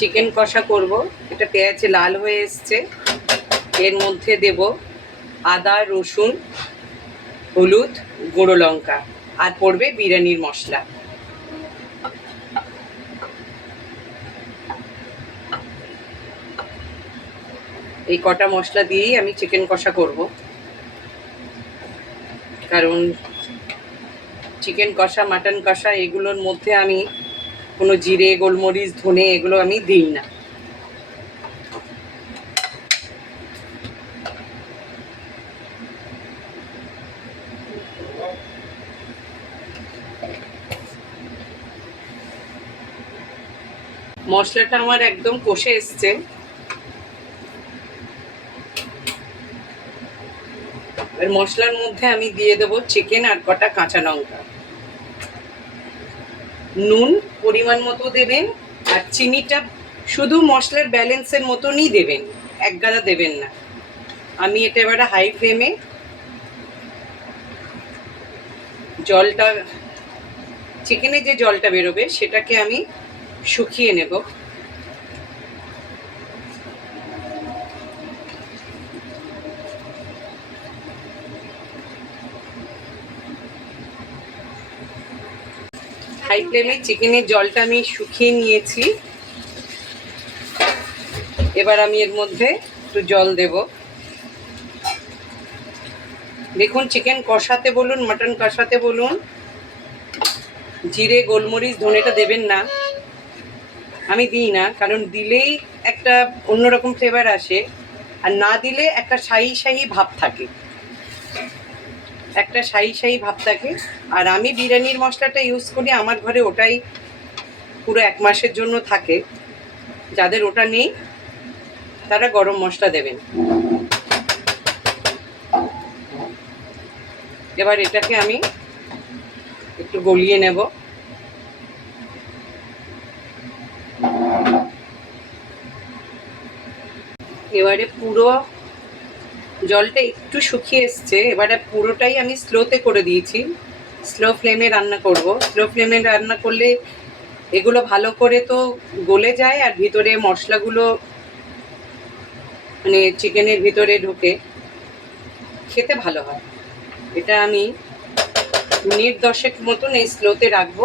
Chicken কষা করব। এটা পেঁয়াজে লাল হয়ে এসছে। এর মধ্যে দেব আদা, রসুন, হলুদ, গুঁড়ো লঙ্কা, আর পড়বে বিরিয়ানির মশলা। এই কটা মশলা দিয়েই আমি চিকেন কষা করব, কারণ চিকেন কষা, মাটন কষা এগুলোর মধ্যে আমি কোনো জিরে, গোলমরিচ, ধনে এগুলো আমি দিই না। মশলাটা আমার একদম কষে এসছে। এর মশলার মধ্যে আমি দিয়ে দেবো চিকেন আর কটা কাঁচা লঙ্কা। নুন পরিমাণ মতো দেবেন, আর চিনিটা শুধু মশলার ব্যালেন্সের মতনই দেবেন, এক গাদা দেবেন না। আমি এটা এবারে হাই ফ্লেমে জলটা, চিকেনে যে জলটা বেরোবে সেটাকে আমি শুকিয়ে নেব। হাই ফ্লেমে চিকেনের জলটা আমি শুকিয়ে নিয়েছি। এবার আমি এর মধ্যে একটু জল দেব। দেখুন, চিকেন কষাতে বলুন, মাটন কষাতে বলুন, জিরে, গোলমরিচ, ধনেটা দেবেন না। আমি দিই না, কারণ দিলেই একটা অন্যরকম ফ্লেভার আসে, আর না দিলে একটা শাহি শাহি ভাব থাকে, একটা শাহি শাহি ভাব থাকে। আর আমি বিরিয়ানির মশলাটা ইউজ করি, আমার ঘরে ওটাই পুরো 1 মাসের জন্য থাকে। যাদের ওটা নেই তারা গরম মশলা দেবেন। এবার এটাকে আমি একটু গলিয়ে নেব। এবারে পুরো জলটা একটু শুকিয়ে এসছে। এবারে পুরোটাই আমি স্লোতে করে দিয়েছি। স্লো ফ্লেমে রান্না করব। স্লো ফ্লেমে রান্না করলে এগুলো ভালো করে তো গলে যায়, আর ভিতরে মশলাগুলো মানে চিকেনের ভিতরে ঢুকে খেতে ভালো হয়। এটা আমি মিনিট 10 মতন এই স্লোতে রাখবো।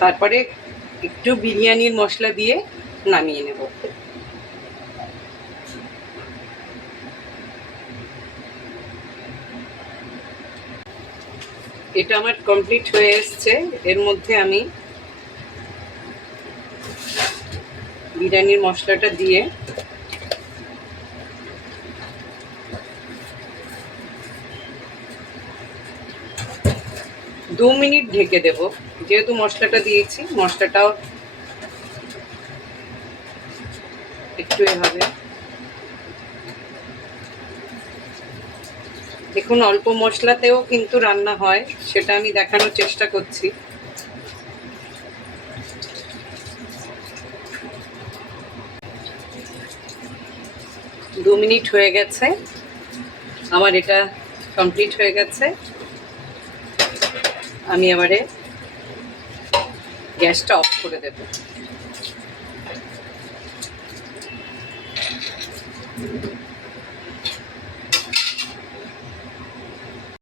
তারপরে একটু বিরিয়ানির মশলা দিয়ে নামিয়ে নেব। এটা আমার কমপ্লিট হয়ে এসছে। এর মধ্যে আমি বিরিয়ানির মশলাটা দিয়ে দু মিনিট ঢেকে দেব। যেহেতু মশলাটা দিয়েছি, মশলাটাও একটু হবে। দেখুন, অল্প মশলাতেও কিন্তু রান্না হয়, সেটা আমি দেখানোর চেষ্টা করছি। দু মিনিট হয়ে গেছে, আমার এটা কমপ্লিট হয়ে গেছে। আমি এবারে গ্যাসটা অফ করে দেব।